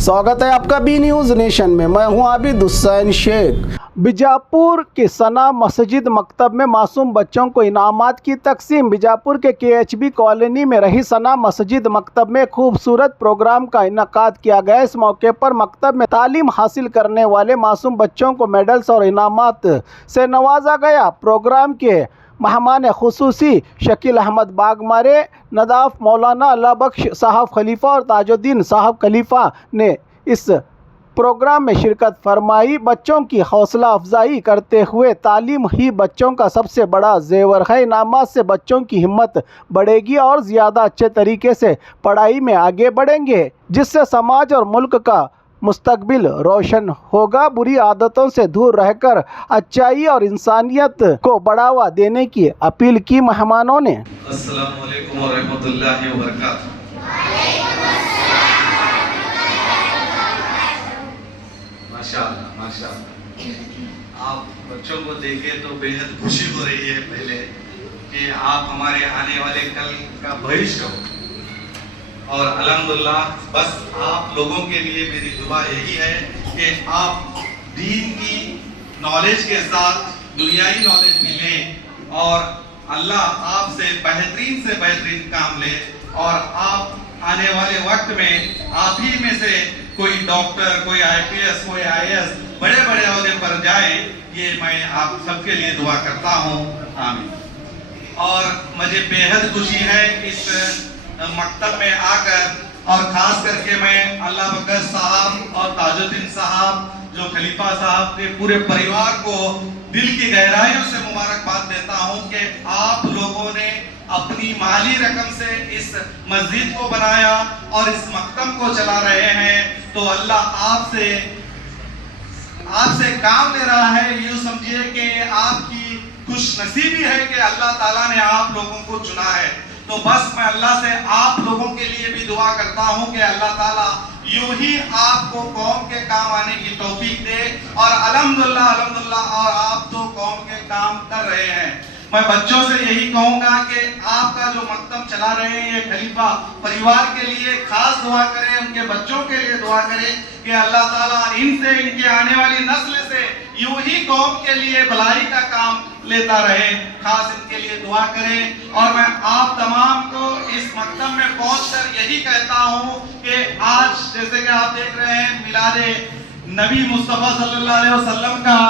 स्वागत है आपका बी न्यूज़ नेशन में। मैं हूं आबिद हुसैन शेख। बीजापुर के सना मस्जिद मकतब में मासूम बच्चों को इनामात की तकसीम। बीजापुर के KHB कॉलोनी में रही सना मस्जिद मकतब में खूबसूरत प्रोग्राम का इनकाद किया गया। इस मौके पर मकतब में तालीम हासिल करने वाले मासूम बच्चों को मेडल्स और इनामात से नवाजा गया। प्रोग्राम के मेहमान खुसूसी शकील अहमद बागमारे, नदाफ मौलाना अल्लाह बख्श साहब खलीफा और ताजुद्दीन साहब खलीफा ने इस प्रोग्राम में शिरकत फरमाई। बच्चों की हौसला अफजाई करते हुए तालीम ही बच्चों का सबसे बड़ा जेवर है। इनामात से बच्चों की हिम्मत बढ़ेगी और ज़्यादा अच्छे तरीके से पढ़ाई में आगे बढ़ेंगे, जिससे समाज और मुल्क का मुस्तकबिल रोशन होगा। बुरी आदतों से दूर रहकर अच्छाई और इंसानियत को बढ़ावा देने की अपील की मेहमानों ने। अस्सलामु अलैकुम व रहमतुल्लाहि व बरकातहू। माशाअल्लाह माशाअल्लाह। आप बच्चों को देखें तो बेहद खुशी हो रही है पहले कि आप हमारे आने वाले कल का भविष्य हो, और अल्हम्दुलिल्लाह बस आप लोगों के लिए मेरी दुआ यही है कि आप दीन की नॉलेज के साथ दुनियाई नॉलेज भी लें और अल्लाह आपसे बेहतरीन काम ले, और आप आने वाले वक्त में आप ही में से कोई डॉक्टर, कोई IPS, कोई IAS बड़े बड़े ओहदे पर जाए, ये मैं आप सबके लिए दुआ करता हूँ। आमीन। और मुझे बेहद खुशी है इस मकतब में आकर, और खास करके मैं अल्लाह बख्श साहब और ताजुद्दीन साहब जो खलीफा साहब के पूरे परिवार को दिल की गहराइयों से मुबारकबाद देता हूं कि आप लोगों ने अपनी माली रकम से इस मस्जिद को बनाया और इस मकतब को चला रहे हैं। तो अल्लाह आपसे काम ले रहा है। यूँ समझिए कि आपकी खुशनसीबी है कि अल्लाह ताला ने आप लोगों को चुना है। तो बस मैं अल्लाह से आप लोगों के लिए भी दुआ करता हूं कि अल्लाह ताला यूं ही आपको कौम के काम आने की तौफीक दे, और अल्हम्दुलिल्लाह और आप तो कौम के काम कर रहे हैं। मैं बच्चों से यही कहूंगा कि आपका जो मकतब चला रहे हैं ये खलीफा परिवार के लिए खास दुआ करें, उनके बच्चों के लिए दुआ करें कि अल्लाह ताला इनसे, इनके आने वाली नस्ल से यूं ही कौम के लिए भलाई का काम लेता रहे। खास इनके लिए दुआ करें। और मैं आप तमाम को इस मकतब में पहुंचकर यही कहता हूं कि आज जैसे कि आप देख रहे हैं मिलादे नबी मुस्तफा सल्लल्लाहु अलैहि वसल्लम का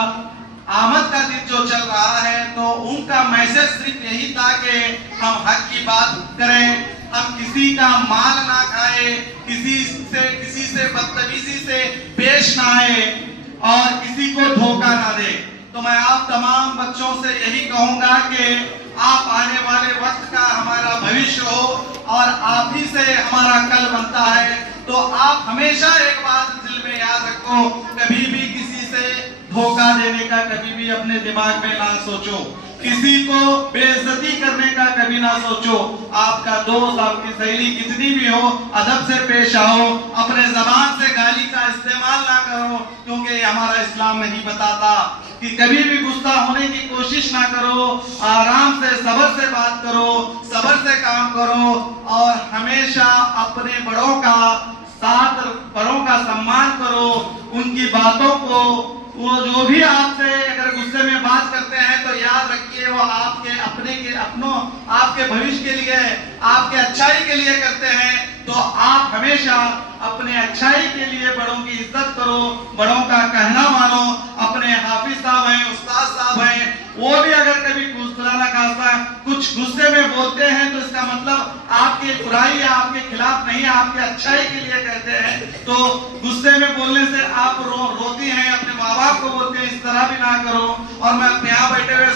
आमद का दिन जो चल रहा है, तो उनका मैसेज सिर्फ यही था कि हम हक की बात करें, हम किसी का माल ना खाए, किसी से बदतमीजी से पेश ना आए और किसी को धोखा ना दे। तो मैं आप तमाम बच्चों से यही कहूंगा कि आप आने वाले वक्त का हमारा भविष्य हो और आप ही से हमारा कल बनता है। तो आप हमेशा एक बात दिल में याद रखो, कभी भी किसी से धोखा देने का कभी भी अपने दिमाग में ना सोचो, किसी को बेइज्जती करने का कभी ना सोचो। आपका दोस्त, आपकी सहेली कितनी भी हो, अदब से पेश आओ, अपने जबान से गाली का इस्तेमाल ना करो, क्योंकि हमारा इस्लाम नहीं बताता कि कभी भी गुस्सा होने की कोशिश ना करो। आराम से, सब्र से बात करो, सब्र से काम करो, और हमेशा अपने बड़ों का साथ, बड़ों का सम्मान करो। उनकी बातों को, वो जो भी आपसे अगर गुस्से में बात करते हैं तो याद रखिए वो आपके भविष्य के लिए, आपके अच्छाई के लिए करते हैं। तो आप हमेशा अपने अच्छाई के लिए बड़ों की इज्जत करो, बड़ों का कहना मानो। अपने हाफिज साहब हैं, उस्ताद साहब हैं, वो भी अगर कभी खुदा खास्ता कुछ गुस्से में बोलते हैं तो इसका मतलब आपकी बुराई या आपके खिलाफ नहीं, आपके अच्छाई के लिए कहते हैं। तो गुस्से में बोलने से आप रोती हैं, अपने माँ बाप को बोलते हैं, इस तरह भी ना करो। और मैं अपने यहाँ बैठे हुए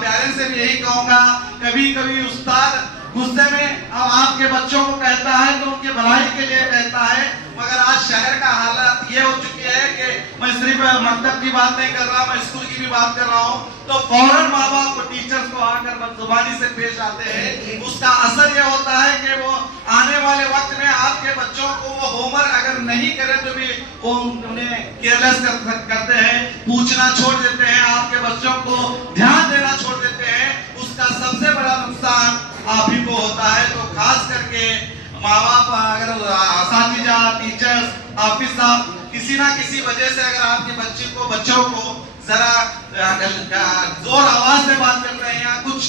प्यारे से भी यही कहूंगा, कभी कभी उस्ताद गुस्से में आपके बच्चों को कहता है तो उनके भलाई के लिए कहता है, मगर आज शहर का हालत ये हो चुकी है कि मैं सिर्फ मकतब की बात नहीं कर रहा, मैं स्कूल की भी बात कर रहा हूँ। तो फौरन माँ बाप को, टीचर्स को आकर बदजुबानी से पेश आते हैं। उसका असर ये होता है कि वो आने वाले वक्त में आपके बच्चों को वो होमवर्क अगर नहीं करे तो भी वो उन्हें केयरलेस करते हैं, पूछना छोड़ देते हैं, आपके बच्चों को ध्यान देना छोड़ देते हैं। उसका सबसे बड़ा नुकसान आप ही को होता है। तो खास करके माँ बाप, अगर असातिजा, टीचर्स, हाफिज साहब किसी ना किसी वजह से अगर आपके बच्चों को जरा जोर आवाज से बात कर रहे हैं या कुछ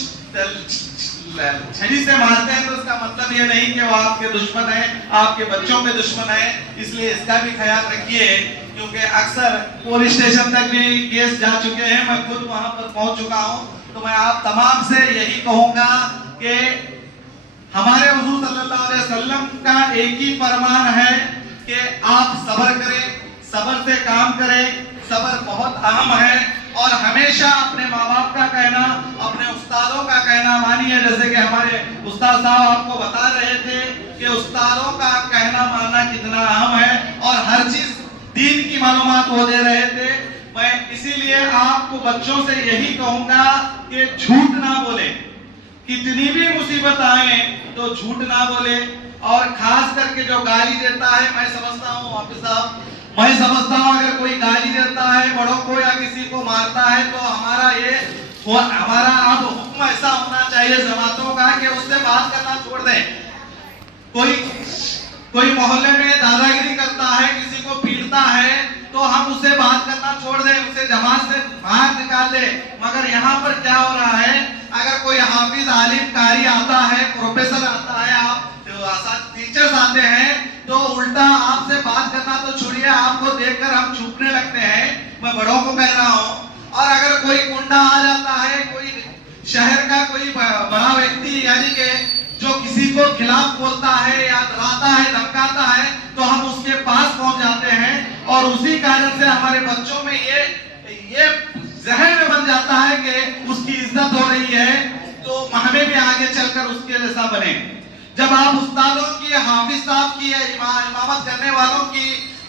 छड़ी से मारते हैं, तो उसका मतलब ये नहीं कि वो आपके दुश्मन है, आपके बच्चों के दुश्मन है। इसलिए इसका भी ख्याल रखिए, क्योंकि अक्सर पुलिस स्टेशन तक भी केस जा चुके हैं, मैं खुद वहां पर पहुंच चुका हूं। तो मैं आप तमाम से यही कहूंगा कि हमारे हुजूर सल्लल्लाहु अलैहि वसल्लम का एक ही फरमान है कि आप सब्र करें, सब्र से काम करें, सब्र बहुत अहम है। और हमेशा अपने माँ बाप का कहना, अपने उस्तादों का कहना मानिए। जैसे कि हमारे उस्ताद साहब आपको बता रहे थे कि उस्तादों का कहना मानना कितना अहम है, और हर चीज दीन की मालूमात वो दे रहे थे। मैं इसीलिए आपको बच्चों से यही कहूंगा कि झूठ ना बोले, कितनी भी मुसीबत आए तो झूठ ना बोले। और खास करके जो गाली देता है, मैं समझता हूँ हाफिज साहब, मैं समझता हूँ अगर कोई गाली देता है बड़ों को या किसी को मारता है, तो हमारा अब हुक्म ऐसा होना चाहिए जमातों का कि उससे बात करना छोड़ दें। कोई मोहल्ले में दादागिरी करता है, किसी को पीटता है, तो हम उसे बात करना छोड़ दें, उसे जमात से बाहर निकाल दे। मगर यहाँ पर क्या हो रहा है, अगर कोई हाफिज, आलिम, कारी आता है, प्रोफेसर आता है, आप टीचर्स आते हैं, तो उल्टा आपसे बात करना तो छोड़िए, आपको देखकर हम छुपने लगते हैं। मैं बड़ों को कह रहा हूँ। और अगर कोई गुंडा आ जाता है, कोई शहर का कोई बड़ा व्यक्ति, यानी कि जो किसी को खिलाफ बोलता है या डराता है, धमकाता है, तो हम उसके पास पहुंच जाते हैं। और उसी कारण से हमारे बच्चों में ये जहन में बन जाता है कि उसकी इज्जत हो रही है, तो हमें भी आगे चलकर उसके जैसा बने। जब आप उस्तादों की, हाफिज साहब की, इमामत करने वालों की,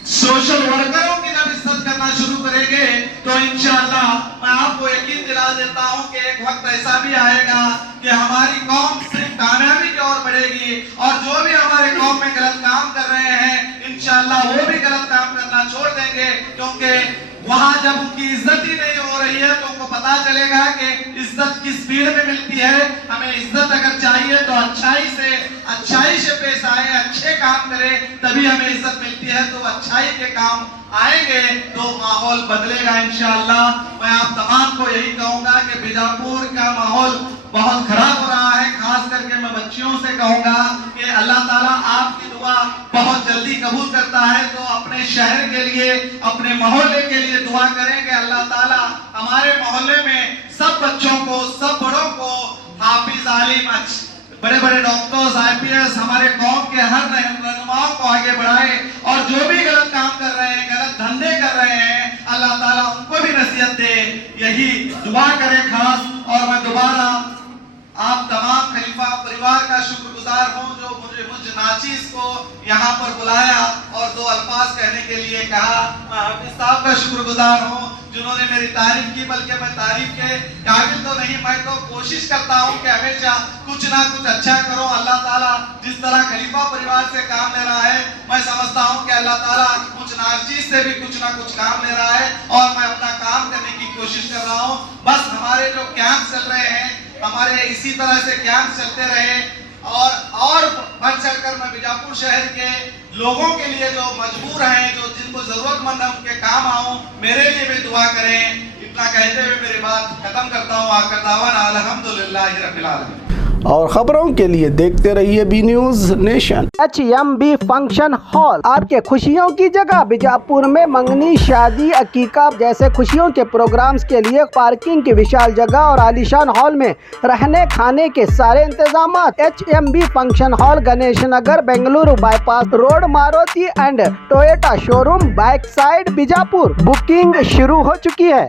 सोशल वर्करों की जब इज्जत करना शुरू करेंगे, तो इंशाअल्लाह मैं आपको यकीन दिला देता हूं कि एक वक्त ऐसा भी आएगा कि हमारी कौम सिर्फ कामयाबी की ओर बढ़ेगी। और जो भी हमारे कौम में गलत काम कर रहे हैं, इंशाअल्लाह वो भी गलत काम करना छोड़ देंगे, क्योंकि वहां जब उनकी इज्जत ही नहीं हो रही है, तो उनको पता चलेगा कि इज्जत किस स्पीड में मिलती है। हमें इज्जत अगर चाहिए तो अच्छाई से पेश आए, अच्छे काम करें, तभी हमें इज्जत मिलती है। तो अच्छाई के काम आएंगे तो माहौल बदलेगा इंशाअल्लाह। मैं आप तमाम को यही कहूंगा कि बीजापुर का माहौल बहुत खराब हो रहा है। खास करके मैं बच्चियों से कहूंगा कि अल्लाह ताला आपकी दुआ बहुत जल्दी कबूल करता है, तो अपने शहर के लिए, अपने मोहल्ले के लिए दुआ करें कि अल्लाह ताला हमारे मोहल्ले में सब बच्चों को, सब बड़ों को, हाफिज, आलिम, बड़े बड़े डॉक्टर्स, IPS, हमारे कौम के हर रहनुमाओं को आगे बढ़ाए। और जो भी गलत काम कर रहे हैं, गलत धंधे कर रहे हैं, अल्लाह ताला उनको भी नसीहत दे, यही दुआ करें खास। और मैं दोबारा आप तमाम खलीफा परिवार का शुक्रगुजार हूं, जो मुझ नाचीज को यहाँ पर बुलाया और 2 अल्फाज कहने के लिए कहा। मैं हाफिज साहब का शुक्रगुजार हूं जिन्होंने मेरी तारीफ की, बल्कि मैं तारीफ के काबिल तो नहीं, मैं तो कोशिश करता हूं कि हमेशा कुछ ना कुछ अच्छा करो। अल्लाह ताला जिस तरह खलीफा परिवार से काम ले रहा है, मैं समझता हूं कि अल्लाह ताला मुझ नाचीज से भी कुछ ना कुछ काम ले रहा है, और मैं अपना काम करने की कोशिश कर रहा हूं। बस हमारे जो कैंप चल रहे हैं, हमारे इसी तरह से कैंप चलते रहे, और बढ़ चढ़कर मैं बीजापुर शहर के लोगों के लिए, जो मजबूर हैं, जो जिनको जरूरतमंद है, उनके काम आऊं, मेरे लिए भी दुआ करें। इतना कहते हुए मेरी बात खत्म करता हूं। आखिर दावाना अल्हम्दुलिल्लाहि रब्बिल आलमीन। और खबरों के लिए देखते रहिए B news nation. HMB function hall आपके खुशियों की जगह। बीजापुर में मंगनी, शादी, अकीका जैसे खुशियों के प्रोग्राम्स के लिए पार्किंग की विशाल जगह और आलीशान हॉल में रहने खाने के सारे इंतजाम। HMB function hall, Ganesh Nagar, Bengaluru bypass road, Maruti and Toyota showroom, back side, Bijapur. Booking शुरू हो चुकी है।